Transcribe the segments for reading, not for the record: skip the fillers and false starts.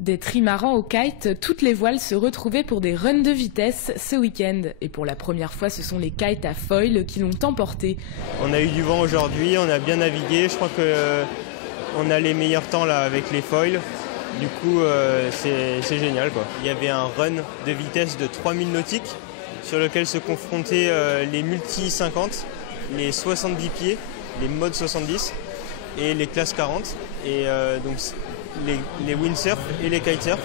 Des trimarans au kite, toutes les voiles se retrouvaient pour des runs de vitesse ce week-end. Et pour la première fois, ce sont les kites à foil qui l'ont emporté. On a eu du vent aujourd'hui, on a bien navigué. Je crois qu'on a les meilleurs temps là avec les foils. Du coup, c'est génial, quoi. Il y avait un run de vitesse de 3000 nautiques sur lequel se confrontaient les multi 50, les 70 pieds, les modes 70 et les classes 40. Et donc les windsurf et les kitesurf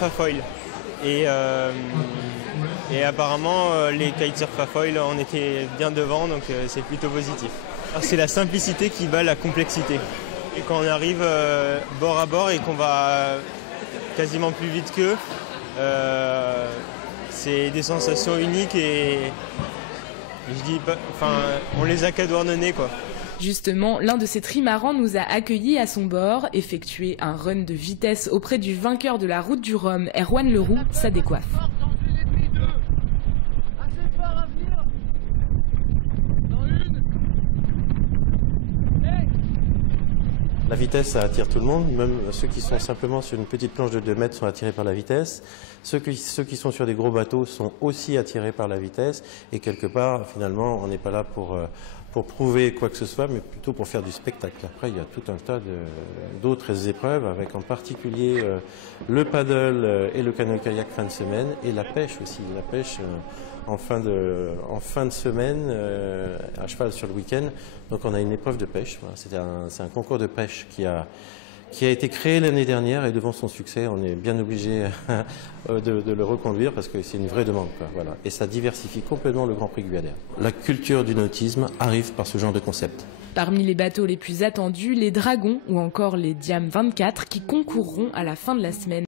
à foil. Et apparemment, les kitesurf à foil, on était bien devant, donc c'est plutôt positif. C'est la simplicité qui bat la complexité. Et quand on arrive bord à bord et qu'on va quasiment plus vite qu'eux, c'est des sensations uniques et je dis pas, on les a cadouarnonnés, quoi. Justement, l'un de ces trimarans nous a accueillis à son bord, effectué un run de vitesse auprès du vainqueur de la route du Rhum, Erwan Leroux, sa décoiffe. La vitesse, ça attire tout le monde, même ceux qui sont simplement sur une petite planche de 2 mètres sont attirés par la vitesse. Ceux qui sont sur des gros bateaux sont aussi attirés par la vitesse. Et quelque part, finalement, on n'est pas là pour prouver quoi que ce soit, mais plutôt pour faire du spectacle. Après, il y a tout un tas d'autres épreuves, avec en particulier le paddle et le canoë-kayak fin de semaine, et la pêche aussi. La pêche en fin de semaine, à cheval sur le week-end. Donc on a une épreuve de pêche. Voilà, c'est un concours de pêche qui a été créé l'année dernière, et devant son succès, on est bien obligé de le reconduire parce que c'est une vraie demande, quoi, voilà. Et ça diversifie complètement le Grand Prix Guyana. La culture du nautisme arrive par ce genre de concept. Parmi les bateaux les plus attendus, les Dragons ou encore les Diam 24 qui concourront à la fin de la semaine.